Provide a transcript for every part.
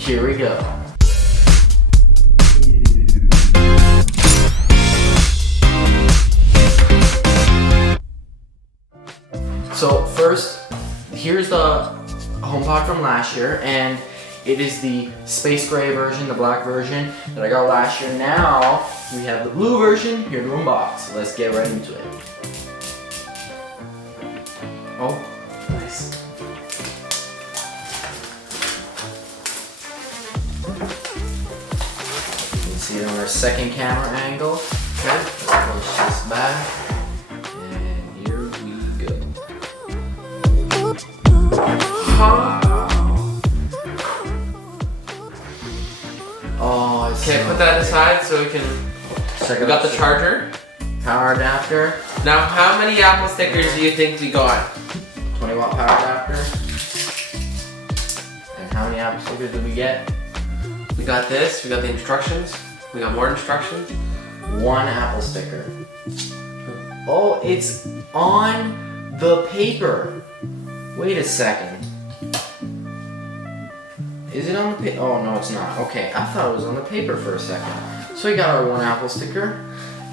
Here we go. So first, here's the HomePod from last year, and it is the Space Gray version, the black version that I got last year. Now we have the blue version here to unbox. Let's get right into it. Oh, nice. You can see it on our second camera angle. Okay, let's push this back. And here we go. Oh, it's Okay, put that aside so we can. We got the charger, power adapter. Now, how many Apple stickers do you think we got? 20-watt power adapter. And how many Apple stickers did we get? We got this. We got the instructions. We got more instructions. 1 Apple sticker. Oh, it's on the paper. Wait a second. Is it on the paper? Oh, no, it's not. Okay, I thought it was on the paper for a second. So we got our 1 Apple sticker.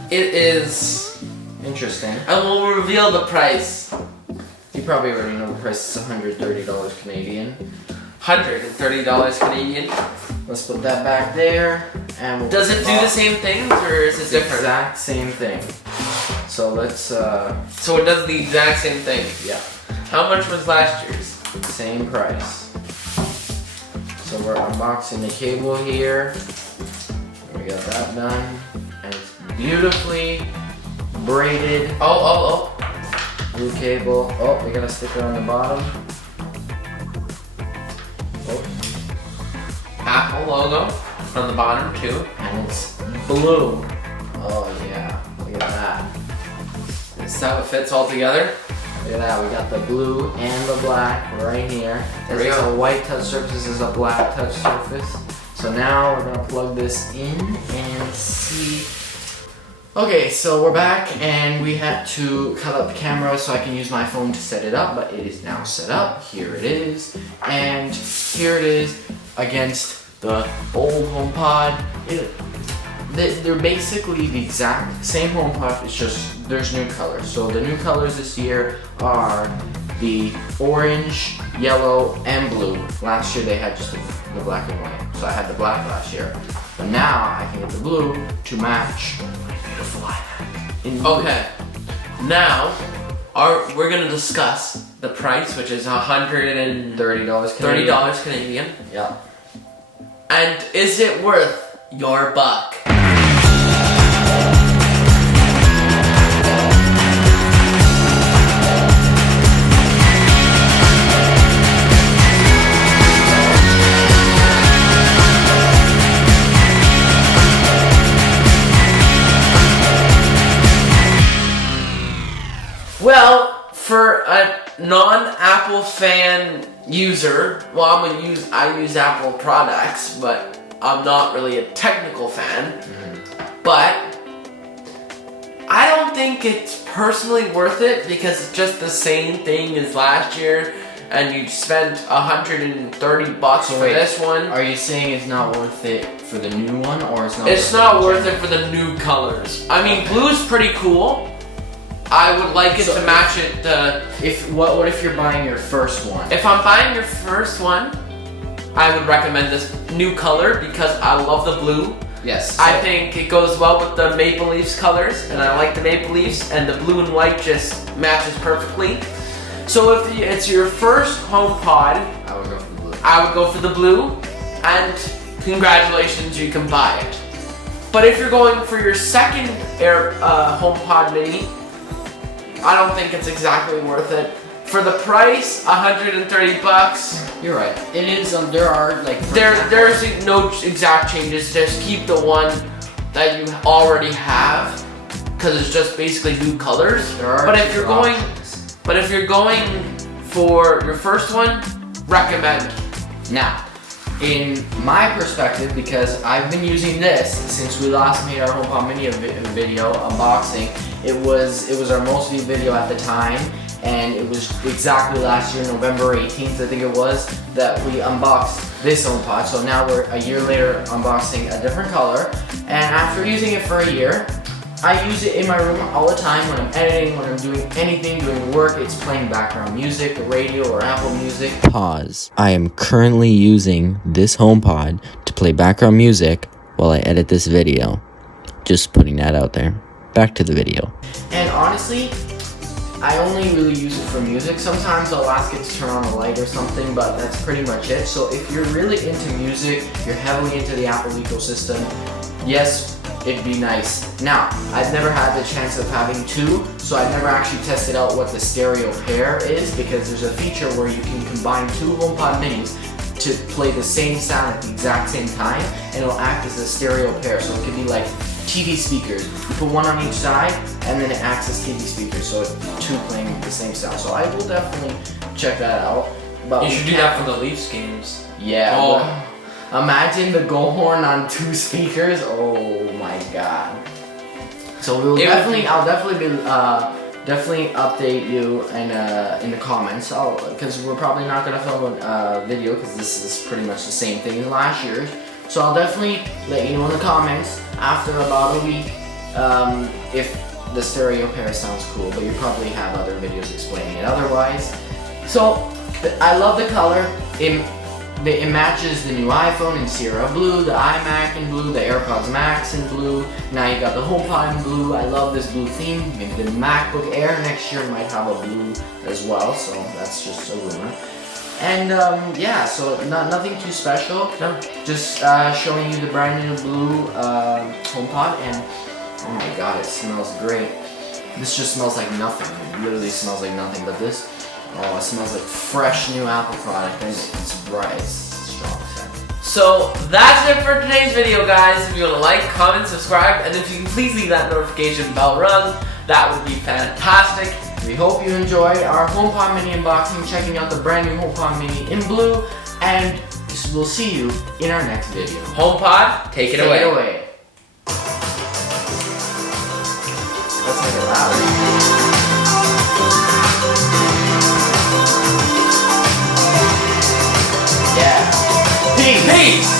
It is. Interesting. And we'll reveal the price. You probably already know the price is $130 Canadian. $130 Canadian. Let's put that back there. And we'll Does it do the same things, or is it different? Exact same thing. So let's. So it does the exact same thing. Yeah. How much was last year's? Same price. So we're unboxing the cable here. We got that done, and it's beautifully braided. Oh. Blue cable. Oh, we got a sticker on the bottom. Oh. Apple logo on the bottom too. And it's blue. Oh yeah, look at that. This is how it fits all together. Look at that, we got the blue and the black right here. There we This is go. a white touch surface, this is a black touch surface. So now we're gonna plug this in and see. Okay, so we're back and we had to cut out the camera so I can use my phone to set it up, but it is now set up. Here it is. And here it is against the old HomePod. They're basically the exact same HomePod, it's just there's new colors. So the new colors this year are the orange, yellow, and blue. Last year they had just the black and white. So I had the black last year. But now I can get the blue to match my beautiful iPad. In blue. Okay. Now, we're gonna discuss the price, which is $130 $30 Canadian. Yeah. And is it worth your buck? Well, for a non-Apple fan user, well, I use Apple products, but I'm not really a technical fan. But I don't think it's personally worth it because it's just the same thing as last year, and you spent $130 for this one. Are you saying it's not worth it for the new one, or it's not? It's not worth it for the new colors. I mean, blue's pretty cool. I would like it to match it. What if you're buying your first one? If I'm buying your first one, I would recommend this new color because I love the blue. Yes. I think it goes well with the Maple Leafs colors, and I like the Maple Leafs, and the blue and white just matches perfectly. So if it's your first HomePod, I would go for the blue. I would go for the blue, and congratulations, you can buy it. But if you're going for your second HomePod Mini, I don't think it's exactly worth it. For the price, $130. You're right. It is. There are like. There's no exact changes. Just keep the one that you already have, because it's just basically new colors. But if you're going for your first one, recommend. Now, in my perspective, because I've been using this since we last made our HomePod Mini video unboxing. It was our most viewed video at the time, and it was exactly last year, November 18th, I think it was, that we unboxed this HomePod. So now we're a year later unboxing a different color, and after using it for a year, I use it in my room all the time when I'm editing, when I'm doing anything, doing work. It's playing background music, the radio, or Apple Music. Pause. I am currently using this HomePod to play background music while I edit this video. Just putting that out there. Back to the video. And honestly, I only really use it for music. Sometimes I'll ask it to turn on a light or something, but that's pretty much it. So if you're really into music, you're heavily into the Apple ecosystem, yes, it'd be nice. Now, I've never had the chance of having two, so I've never actually tested out what the stereo pair is, because there's a feature where you can combine two HomePod minis to play the same sound at the exact same time, and it'll act as a stereo pair. So it could be like TV speakers. You put one on each side, and then it acts as TV speakers, so it's two playing the same sound. So I will definitely check that out. But you should do that for the Leafs games. Yeah. Oh. Imagine the goal horn on two speakers. Oh my god. So we'll I'll definitely be definitely update you in the comments. Because we're probably not gonna film a video because this is pretty much the same thing as last year's. So I'll definitely let you know in the comments after about a week if the stereo pair sounds cool. But you probably have other videos explaining it otherwise. So I love the color. It matches the new iPhone in Sierra Blue, the iMac in blue, the AirPods Max in blue. Now you got the HomePod in blue. I love this blue theme. Maybe the MacBook Air next year might have a blue as well, so that's just a rumor. And yeah, so nothing too special. No, just showing you the brand new blue HomePod, and oh my god, it smells great. This just smells like nothing. It literally smells like nothing, but this, oh, it smells like fresh new Apple product, and it's bright, it's strong scent. So that's it for today's video, guys. If you want to like, comment, subscribe, and if you can please leave that notification bell rung, that would be fantastic. We hope you enjoyed our HomePod Mini unboxing, checking out the brand new HomePod Mini in blue, and we'll see you in our next video. HomePod, take it away. Let's make it louder. Yeah. Peace.